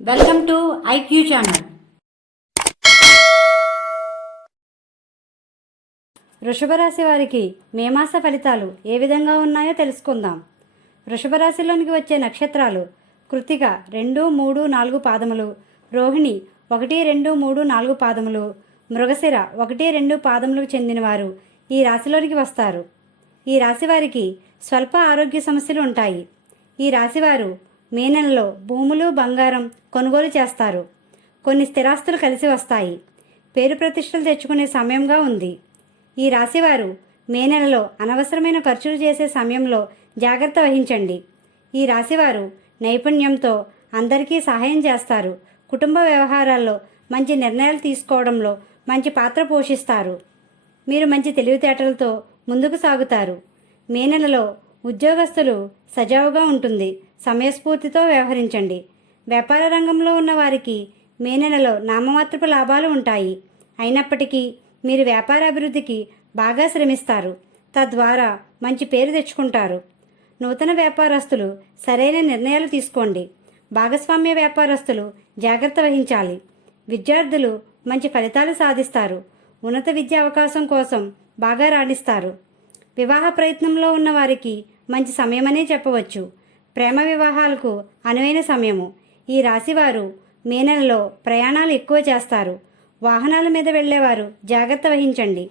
Welcome to IQ channel. వృషభరాశి వారికి మే మాస ఫలితాలు ఏ విధంగా ఉన్నాయో తెలుసుకుందాం. వృషభ రాశిలోనికి వచ్చే నక్షత్రాలు కృతిక రెండు మూడు నాలుగు పాదములు రోహిణి ఒకటి రెండు మూడు నాలుగు పాదములు మృగశిర ఒకటి రెండు పాదములకు చెందినవారు ఈ రాశిలోనికి వస్తారు. ఈ రాశి వారికి స్వల్ప ఆరోగ్య సమస్యలు ఉంటాయి. ఈ రాశివారు మే నెలలో భూములు బంగారం కొనుగోలు చేస్తారు. కొన్ని స్థిరాస్తులు కలిసి వస్తాయి. పేరు ప్రతిష్టలు తెచ్చుకునే సమయంగా ఉంది. ఈ రాశివారు మే నెలలో అనవసరమైన ఖర్చులు చేసే సమయంలో జాగ్రత్త వహించండి. ఈ రాశివారు నైపుణ్యంతో అందరికీ సహాయం చేస్తారు. కుటుంబ వ్యవహారాల్లో మంచి నిర్ణయాలు తీసుకోవడంలో మంచి పాత్ర పోషిస్తారు. మీరు మంచి తెలివితేటలతో ముందుకు సాగుతారు. మే నెలలో ఉద్యోగస్తులు సజావుగా ఉంటుంది. సమయస్ఫూర్తితో వ్యవహరించండి. వ్యాపార రంగంలో ఉన్న వారికి మే నెలలో నామమాత్రపు లాభాలు ఉంటాయి. అయినప్పటికీ మీరు వ్యాపార అభివృద్ధికి బాగా శ్రమిస్తారు. తద్వారా మంచి పేరు తెచ్చుకుంటారు. నూతన వ్యాపారస్తులు సరైన నిర్ణయాలు తీసుకోండి. భాగస్వామ్య వ్యాపారస్తులు జాగ్రత్త వహించాలి. విద్యార్థులు మంచి ఫలితాలు సాధిస్తారు. ఉన్నత విద్యా అవకాశం కోసం బాగా రాణిస్తారు. వివాహ ప్రయత్నంలో ఉన్న వారికి మంచి సమయమనే చెప్పవచ్చు. ప్రేమ వివాహాలకు అనువైన సమయము. ఈ రాశివారు మే నెలలో ప్రయాణాలు ఎక్కువ చేస్తారు. వాహనాల మీద వెళ్ళేవారు జాగ్రత్త వహించండి.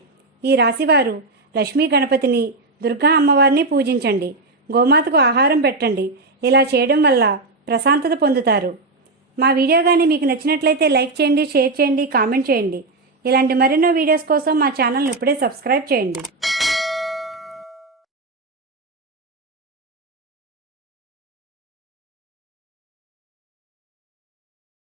ఈ రాశివారు లక్ష్మీ గణపతిని దుర్గా అమ్మవారిని పూజించండి. గోమాతకు ఆహారం పెట్టండి. ఇలా చేయడం వల్ల ప్రశాంతత పొందుతారు. మా వీడియో కానీ మీకు నచ్చినట్లయితే లైక్ చేయండి షేర్ చేయండి కామెంట్ చేయండి. ఇలాంటి మరెన్నో వీడియోస్ కోసం మా ఛానల్ని ఇప్పుడే సబ్స్క్రైబ్ చేయండి.